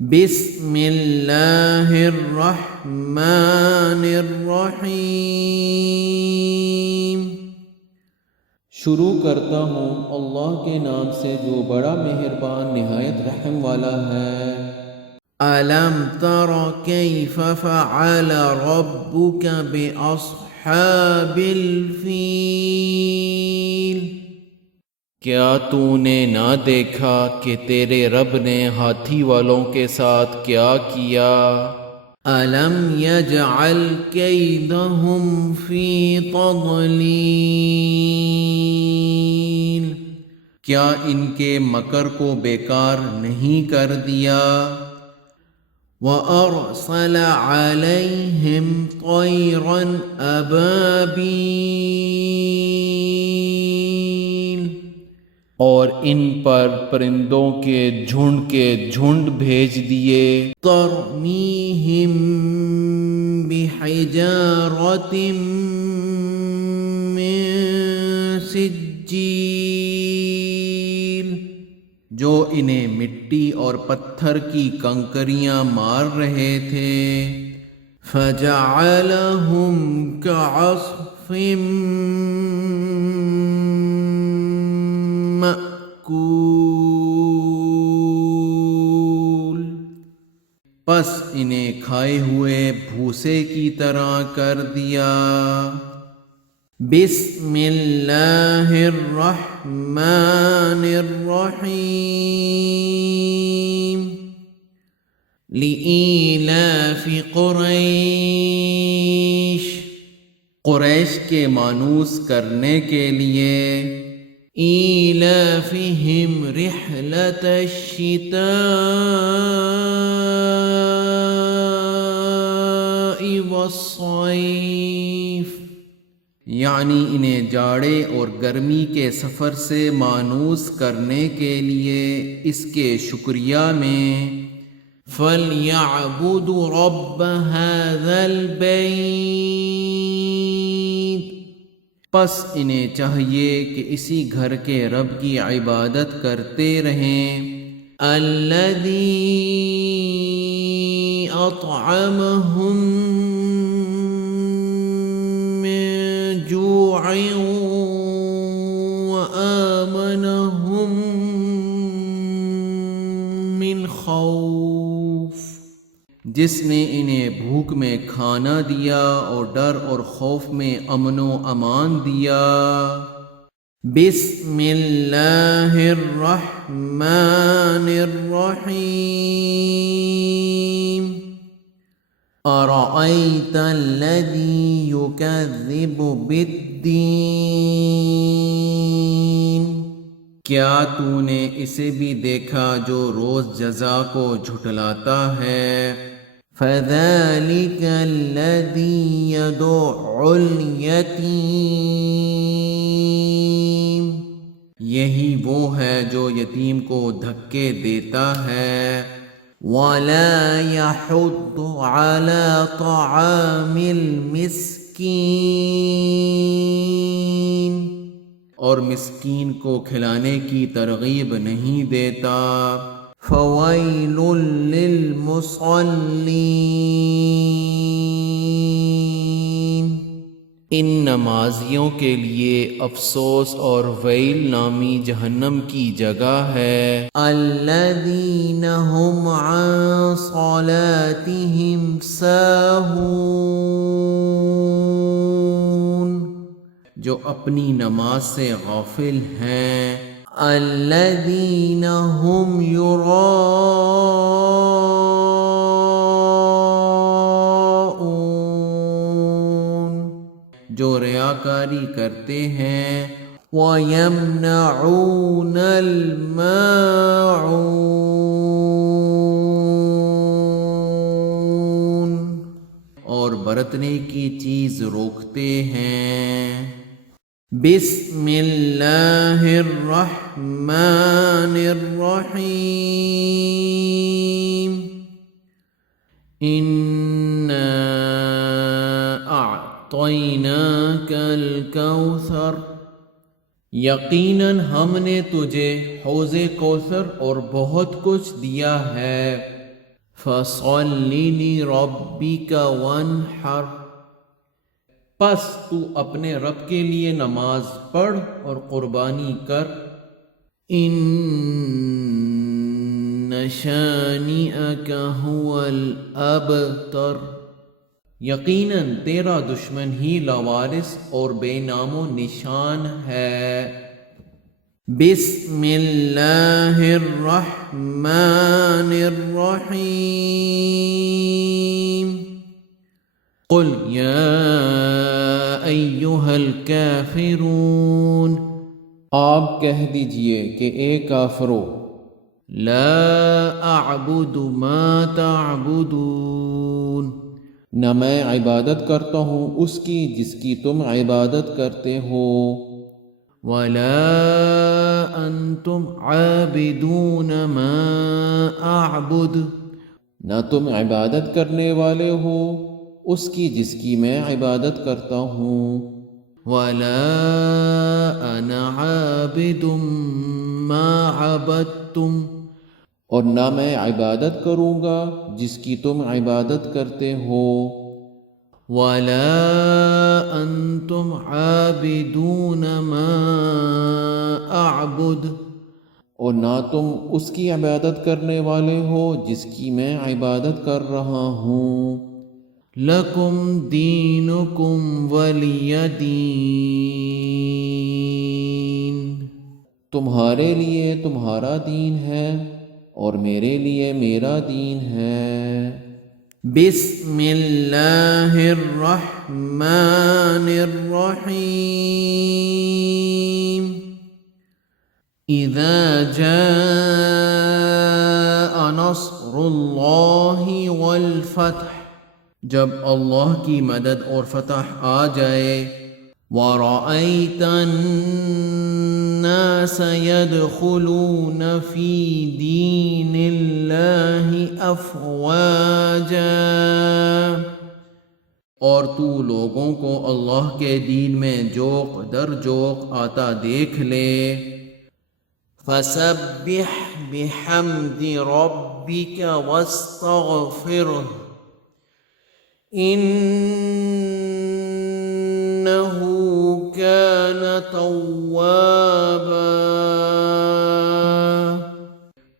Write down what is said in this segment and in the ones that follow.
بسم اللہ الرحمن الرحیم۔ شروع کرتا ہوں اللہ کے نام سے جو بڑا مہربان نہایت رحم والا ہے۔ أَلَمْ تَرَ كَيْفَ فَعَلَ رَبُّكَ بِأَصْحَابِ الْفِيلِ؟ کیا تو نے نہ دیکھا کہ تیرے رب نے ہاتھی والوں کے ساتھ کیا کیا؟ أَلَمْ يَجْعَلْ كَيْدَهُمْ فِي تَضْلِيلٍ؟ کیا ان کے مکر کو بیکار نہیں کر دیا؟ وَأَرْسَلَ عَلَيْهِمْ طَيْرًا أَبَابِيلَ، اور ان پر پرندوں کے جھنڈ بھیج دیے۔ تَرْمِيهِمْ بِحِجَارَةٍ مِّن سِجِّيلٍ، جو انہیں مٹی اور پتھر کی کنکریاں مار رہے تھے۔ فَجَعَلَهُمْ كَعَصْفٍ مَّأْکُولٍ، پس انہیں کھائے ہوئے بھوسے کی طرح کر دیا۔ بسم اللہ الرحمن الرحیم۔ لِإِيلَافِ قُرَیش، قریش کے مانوس کرنے کے لیے۔ إِيلَافِهِمْ رِحْلَةَ الشِّتَاءِ وَالصَّيْفِ، یعنی انہیں جاڑے اور گرمی کے سفر سے مانوس کرنے کے لیے اس کے شکریہ میں۔ فَلْيَعْبُدُوا رَبَّ هَذَا الْبَيْتِ، پس انہیں چاہیے کہ اسی گھر کے رب کی عبادت کرتے رہیں۔ الَّذِي أَطْعَمَهُم مِّن جُوعٍ وَآمَنَهُم مِّن خوف، جس نے انہیں بھوک میں کھانا دیا اور ڈر اور خوف میں امن و امان دیا۔ بسم اللہ الرحمن الرحیم۔ أَرَأَيْتَ الَّذِي يُكَذِّبُ بِالدِّينِ، کیا تو نے اسے بھی دیکھا جو روز جزا کو جھٹلاتا ہے؟ فَذَلِكَ الَّذِي يَدُعُّ الْيَتِيمَ، یہی وہ ہے جو یتیم کو دھکے دیتا ہے۔ وَلَا يَحُضُّ عَلَى طَعَامِ الْمِسْكِينِ، اور مسکین کو کھلانے کی ترغیب نہیں دیتا۔ فَوَيْلٌ لِّلْمُصَلِّينَ، ان نمازیوں کے لیے افسوس اور ویل نامی جہنم کی جگہ ہے۔ الَّذِينَ هُمْ عَن صَلَاتِهِمْ سَاهُونَ، جو اپنی نماز سے غافل ہیں۔ الَّذِينَ هُمْ يُرَاءُونَ، جو ریاکاری کرتے ہیں۔ وَيَمْنَعُونَ الْمَاعُونَ، اور برتنے کی چیز روکتے ہیں۔ بسم اللہ الرحمن الرحیم۔ إِنَّا أَعْطَيْنَاكَ الْكَوْثَرَ، یقیناً ہم نے تجھے حوض کوثر اور بہت کچھ دیا ہے۔ فصل لربک وانحر، پس تو اپنے رب کے لیے نماز پڑھ اور قربانی کر۔ ان شانئک هو الابتر، یقیناً تیرا دشمن ہی لاوارث اور بے نام و نشان ہے۔ بسم اللہ الرحمن الرحیم، قل یا ایہا الکافرون، آپ کہہ دیجئے کہ اے کافرو، لا اعبد ما تعبدون، نہ میں عبادت کرتا ہوں اس کی جس کی تم عبادت کرتے ہو، ولا انتم عابدون ما اعبد، نہ تم عبادت کرنے والے ہو اس کی جس کی میں عبادت کرتا ہوں، ولا انا عابد ما عبدتم، اور نہ میں عبادت کروں گا جس کی تم عبادت کرتے ہو، ولا انتم عابدون ما اعبد، اور نہ تم اس کی عبادت کرنے والے ہو جس کی میں عبادت کر رہا ہوں، لکم دینکم ولی دین، تمہارے لیے تمہارا دین ہے اور میرے لیے میرا دین ہے۔ بسم اللہ الرحمن الرحیم، اذا جاء نصر اللہ والفتح، جب اللہ کی مدد اور فتح آ جائے، وَرَأَيْتَ النَّاسَ يَدْخُلُونَ فِي دِينِ اللَّهِ أَفْوَاجًا، اور تو لوگوں کو اللہ کے دین میں جوق در جوق آتا دیکھ لے، فَسَبِّحْ بِحَمْدِ رَبِّكَ وَاسْتَغْفِرْهُ انہ کان توابا،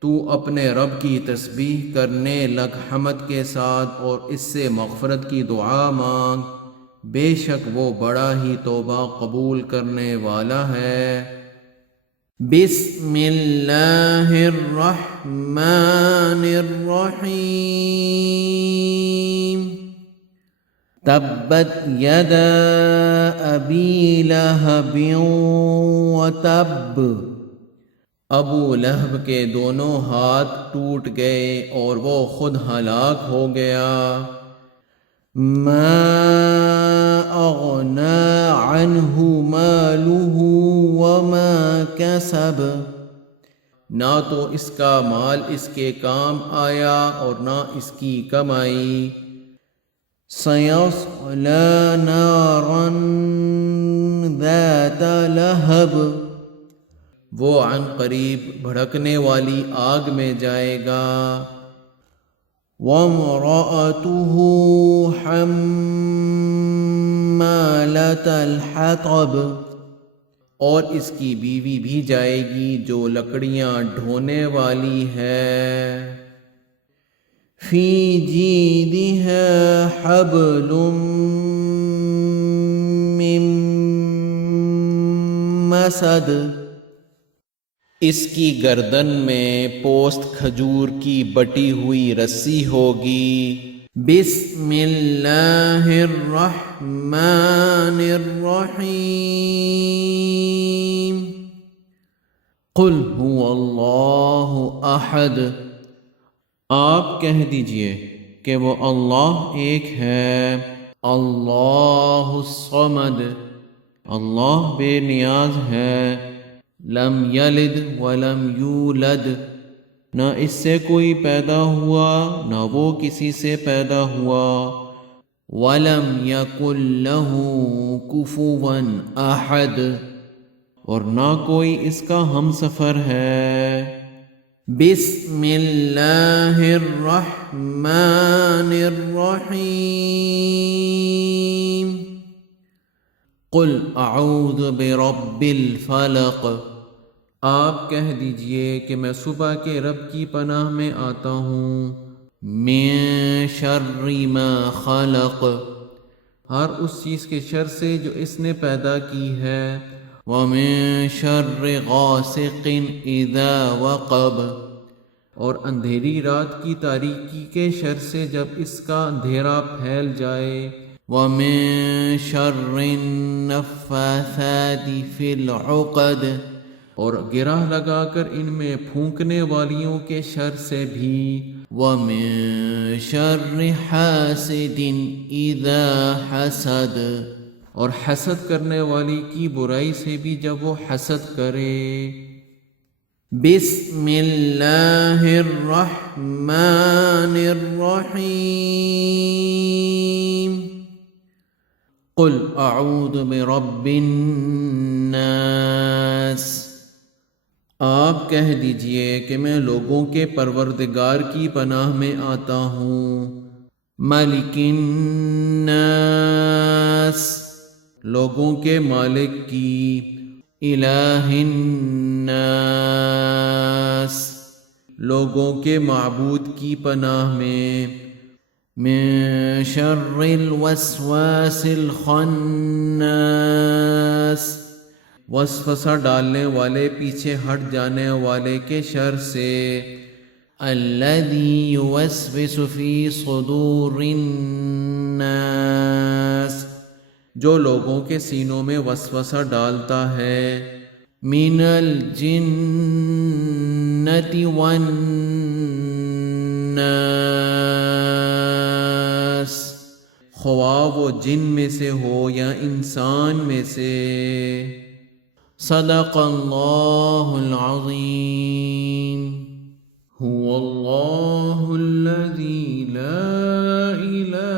تو اپنے رب کی تسبیح کرنے لگ حمد کے ساتھ اور اس سے مغفرت کی دعا مانگ، بے شک وہ بڑا ہی توبہ قبول کرنے والا ہے۔ بسم اللہ الرحمن الرحیم، تبت یدا ابی لہب وتب، ابو لہب کے دونوں ہاتھ ٹوٹ گئے اور وہ خود ہلاک ہو گیا۔ ما اغنی عنہ مالہ وما کسب، نہ تو اس کا مال اس کے کام آیا اور نہ اس کی کمائی۔ سیصلی نارا ذات لہب، وہ عن قریب بھڑکنے والی آگ میں جائے گا۔ وامرأتہ حمالۃ الحطب، اور اس کی بیوی بھی جائے گی جو لکڑیاں ڈھونے والی ہے۔ فی جیدہا حبل من مسد، اس کی گردن میں پوست کھجور کی بٹی ہوئی رسی ہوگی۔ بسم اللہ الرحمن الرحیم، قل هو اللہ احد، آپ کہہ دیجئے کہ وہ اللہ ایک ہے، اللہ الصمد، اللہ بے نیاز ہے، لم یلد ولم یولد، نہ اس سے کوئی پیدا ہوا نہ وہ کسی سے پیدا ہوا، ولم یکن لہ کفوا احد، اور نہ کوئی اس کا ہم سفر ہے۔ بسم اللہ الرحمن الرحیم قل اعوذ برب الفلق، آپ کہہ دیجئے کہ میں صبح کے رب کی پناہ میں آتا ہوں، من شر ما خلق، ہر اس چیز کے شر سے جو اس نے پیدا کی ہے، ومن شر غاسق اذا وقب، اور اندھیری رات کی تاریکی کے شر سے جب اس کا اندھیرا پھیل جائے، ومن شر النفاثات فی العقد، اور گرہ لگا کر ان میں پھونکنے والیوں کے شر سے بھی، ومن شر حاسد اذا حسد، اور حسد کرنے والی کی برائی سے بھی جب وہ حسد کرے۔ بسم اللہ الرحمن الرحیم قل اعوذ برب الناس، آپ کہہ دیجئے کہ میں لوگوں کے پروردگار کی پناہ میں آتا ہوں، ملک الناس، لوگوں کے مالک کی، الہ الناس، لوگوں کے معبود کی پناہ میں، من شر الوسواس الخناس، وسوسہ ڈالنے والے پیچھے ہٹ جانے والے کے شر سے، الذی یوسوس فی صدور الناس، جو لوگوں کے سینوں میں وسوسہ ڈالتا ہے، من الجنۃ والناس، خواہ وہ جن میں سے ہو یا انسان میں سے۔ صدق اللہ العظیم۔ هو اللہ الذی لا الہ